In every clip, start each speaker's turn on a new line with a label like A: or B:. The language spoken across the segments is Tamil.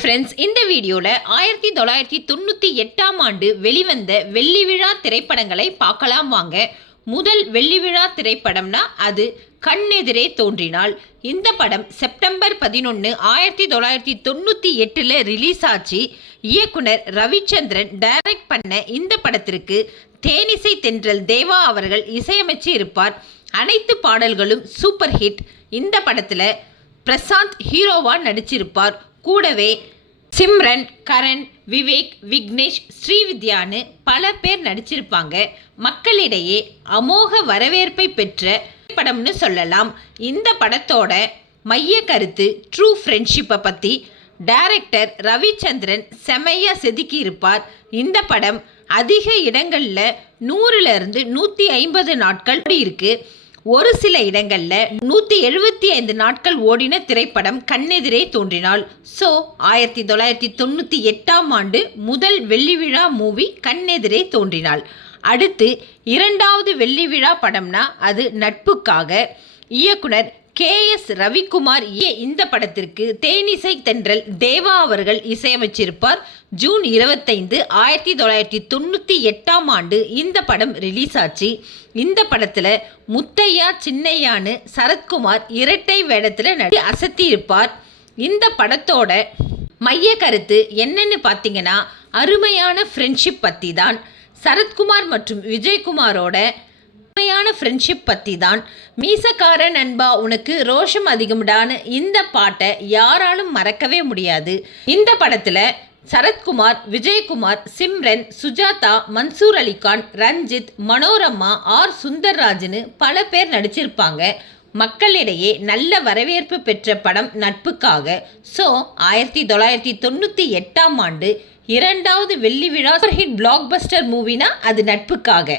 A: ஃப்ரெண்ட்ஸ் இந்த வீடியோவில் ஆயிரத்தி தொள்ளாயிரத்தி தொண்ணூற்றி எட்டாம் ஆண்டு வெளிவந்த வெள்ளி விழா திரைப்படங்களை பார்க்கலாம் வாங்க. முதல் வெள்ளி விழா திரைப்படம்னா அது கண்ணெதிரே தோன்றினால். இந்த படம் செப்டம்பர் பதினொன்று ஆயிரத்தி தொள்ளாயிரத்தி தொண்ணூற்றி எட்டில் ரிலீஸ் ஆச்சு. இயக்குனர் ரவிச்சந்திரன் டைரக்ட் பண்ண இந்த படத்திற்கு தேனிசை தென்றல் தேவா அவர்கள் இசையமைச்சு இருப்பார். அனைத்து பாடல்களும் சூப்பர் ஹிட் இந்த படத்தில் பிரசாந்த் ஹீரோவா நடிச்சிருப்பார். கூடவே சிம்ரன் கரண் விவேக் விக்னேஷ் ஸ்ரீவித்யான்னு பல பேர் நடிச்சிருப்பாங்க. மக்களிடையே அமோக வரவேற்பை பெற்ற படம்னு சொல்லலாம். இந்த படத்தோட மைய கருத்து ட்ரூ ஃப்ரெண்ட்ஷிப்பை பற்றி டைரக்டர் ரவிச்சந்திரன் செமையா செதுக்கியிருப்பார். இந்த படம் அதிக இடங்களில் நூறுலேருந்து நூற்றி ஐம்பது நாட்கள் இருக்கு ஒரு சில இடங்களில் நூற்றி எழுபத்தி ஐந்து நாட்கள் ஓடின திரைப்படம் கண்ணெதிரே தோன்றினாள். ஸோ ஆயிரத்தி தொள்ளாயிரத்தி தொண்ணூற்றி எட்டாம் ஆண்டு முதல் வெள்ளி விழா மூவி கண்ணெதிரே தோன்றினாள். அடுத்து இரண்டாவது வெள்ளி விழா படம்னா அது நட்புக்காக இயக்குனர் கே எஸ் ரவிக்குமார் ஏ இந்த படத்திற்கு தேனிசை தென்றல் தேவா அவர்கள் இசையமைச்சிருப்பார். ஜூன் இருபத்தைந்து ஆயிரத்தி தொள்ளாயிரத்தி தொண்ணூற்றி எட்டாம் ஆண்டு இந்த படம் ரிலீஸ் ஆச்சு. இந்த படத்தில் முத்தையா சின்னையான்னு சரத்குமார் இரட்டை வேடத்தில் நடி அசத்தி இருப்பார் இந்த படத்தோட மைய கருத்து என்னன்னு பார்த்தீங்கன்னா அருமையான ஃப்ரெண்ட்ஷிப் பற்றி தான் சரத்குமார் மற்றும் விஜயகுமாரோட உண்மையான ஃப்ரெண்ட்ஷிப் பற்றி தான் மீசக்கார நண்பா உனக்கு ரோஷம் அதிகமுடான இந்த பாட்டை யாராலும் மறக்கவே முடியாது. இந்த படத்தில் சரத்குமார் விஜயகுமார் சிம்ரன் சுஜாதா மன்சூர் அலிகான் ரஞ்சித் மனோரமா ஆர் சுந்தர்ராஜ்னு பல பேர் நடிச்சிருப்பாங்க. மக்களிடையே நல்ல வரவேற்பு பெற்ற படம் நட்புக்காக. ஸோ ஆயிரத்தி தொள்ளாயிரத்தி தொண்ணூற்றி எட்டாம் ஆண்டு இரண்டாவது வெள்ளி விழா ஹிட் பிளாக்பஸ்டர் மூவினா அது நட்புக்காக.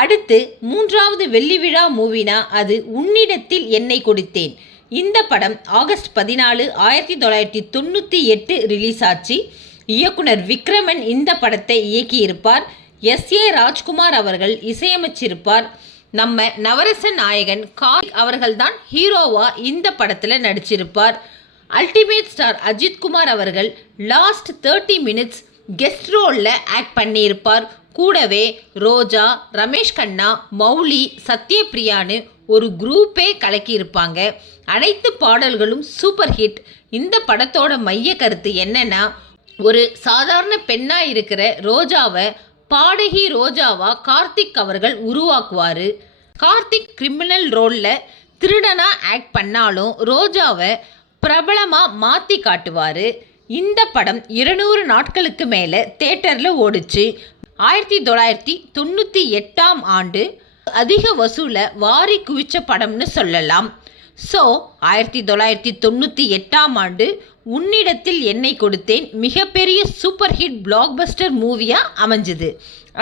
A: அடுத்து மூன்றாவது வெள்ளி விழா மூவினா அது உன்னிடத்தில் என்னை கொடுத்தேன். இந்த படம் ஆகஸ்ட் பதினாலு ஆயிரத்தி தொள்ளாயிரத்தி தொண்ணூற்றி எட்டு ரிலீஸ் ஆச்சு. இயக்குனர் விக்ரமன் இந்த படத்தை இயக்கியிருப்பார். எஸ் ஏ ராஜ்குமார் அவர்கள் இசையமைச்சிருப்பார். நம்ம நவரச நாயகன் கார்த்திக் அவர்கள்தான் ஹீரோவா இந்த படத்தில் நடிச்சிருப்பார். அல்டிமேட் ஸ்டார் அஜித்குமார் அவர்கள் லாஸ்ட் தேர்ட்டி மினிட்ஸ் கெஸ்ட் ரோலில் ஆக்ட் பண்ணியிருப்பார். கூடவே ரோஜா ரமேஷ் கண்ணா மௌலி சத்யபிரியான்னு ஒரு குரூப்பே கலக்கியிருப்பாங்க. அனைத்து பாடல்களும் சூப்பர் ஹிட் இந்த படத்தோட மைய கருத்து என்னன்னா ஒரு சாதாரண பெண்ணாக இருக்கிற ரோஜாவை பாடகி ரோஜாவா கார்த்திக் அவர்கள் உருவாக்குவார். கார்த்திக் கிரிமினல் ரோலில் திருடனாக ஆக்ட் பண்ணாலும் ரோஜாவை பிரபலமாக மாற்றி காட்டுவார். இந்த படம் இருநூறு நாட்களுக்கு மேலே தேட்டரில் ஓடிச்சு. ஆயிரத்தி தொள்ளாயிரத்தி தொண்ணூற்றி எட்டாம் ஆண்டு அதிக வசூலை வாரி குவிச்ச படம்னு சொல்லலாம். ஸோ ஆயிரத்தி தொள்ளாயிரத்தி தொண்ணூற்றி எட்டாம் ஆண்டு உன்னிடத்தில் என்னை கொடுத்தேன் மிகப்பெரிய சூப்பர் ஹிட் பிளாக்பஸ்டர் மூவியாக அமைஞ்சுது.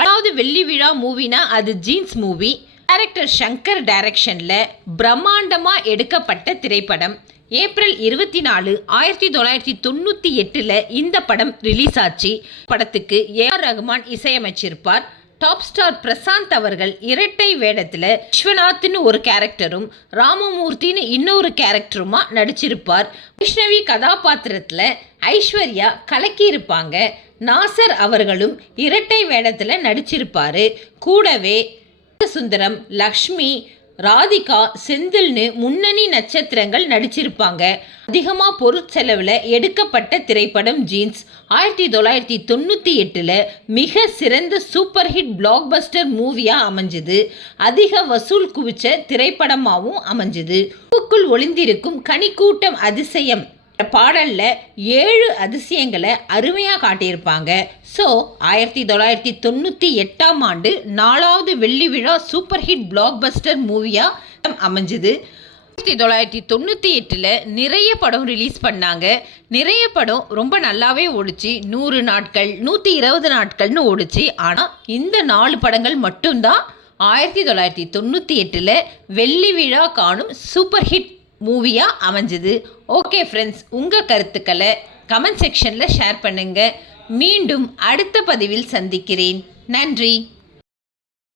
A: அதாவது வெள்ளி விழா மூவினா அது ஜீன்ஸ் மூவி டைரக்டர் சங்கர் டைரக்ஷனில் பிரம்மாண்டமாக எடுக்கப்பட்ட திரைப்படம். ஏப்ரல் இருபத்தி நாலு ஆயிரத்தி தொள்ளாயிரத்தி தொண்ணூற்றி எட்டில் இந்த படம் ரிலீஸ் ஆச்சு. படத்துக்கு ஏ ஆர் ரகுமான் இசையமைச்சிருப்பார். டாப் ஸ்டார் பிரசாந்த் அவர்கள் இரட்டை வேடத்தில் விஸ்வநாத்னு ஒரு கேரக்டரும் ராமமூர்த்தின்னு இன்னொரு கேரக்டருமா நடிச்சிருப்பார். விஷ்ணவி கதாபாத்திரத்தில் ஐஸ்வர்யா கலக்கியிருப்பாங்க. நாசர் அவர்களும் இரட்டை வேடத்தில் நடிச்சிருப்பார். கூடவே சுந்தரம் லக்ஷ்மி ராதிகா செந்தில்னு முன்னணி நட்சத்திரங்கள் நடிச்சிருப்பாங்க. அதிகமாக பொருட்செலவில் எடுக்கப்பட்ட திரைப்படம் ஜீன்ஸ். ஆயிரத்தி தொள்ளாயிரத்தி தொண்ணூற்றி எட்டில் மிக சிறந்த சூப்பர் ஹிட் பிளாக்பஸ்டர் மூவியாக அமைஞ்சுது. அதிக வசூல் குவிச்ச திரைப்படமாகவும் அமைஞ்சுது. பூக்குள் ஒளிந்திருக்கும் கனிக்கூட்டம் அதிசயம். பாடலில் ஏழு அதிசயங்களை அருமையாக காட்டியிருப்பாங்க. ஸோ ஆயிரத்தி தொள்ளாயிரத்தி தொண்ணூற்றி எட்டாம் ஆண்டு நாலாவது வெள்ளி விழா சூப்பர் ஹிட் பிளாக்பஸ்டர் மூவியாக அமைஞ்சுது. ஆயிரத்தி தொள்ளாயிரத்தி தொண்ணூற்றி எட்டில் நிறைய படம் ரிலீஸ் பண்ணாங்க. நிறைய படம் ரொம்ப நல்லாவே ஓடிச்சு. நூறு நாட்கள் நூற்றி இருபது நாட்கள்னு ஓடிச்சு. ஆனால் இந்த நாலு படங்கள் மட்டும்தான் ஆயிரத்தி தொள்ளாயிரத்தி தொண்ணூற்றி எட்டில் வெள்ளி விழா காணும் சூப்பர் ஹிட் மூவியாக அமைஞ்சுது. ஓகே ஃப்ரெண்ட்ஸ் உங்கள் கருத்துக்களை கமெண்ட் செக்ஷனில் ஷேர் பண்ணுங்கள் மீண்டும் அடுத்த பதிவில் சந்திக்கிறேன். நன்றி.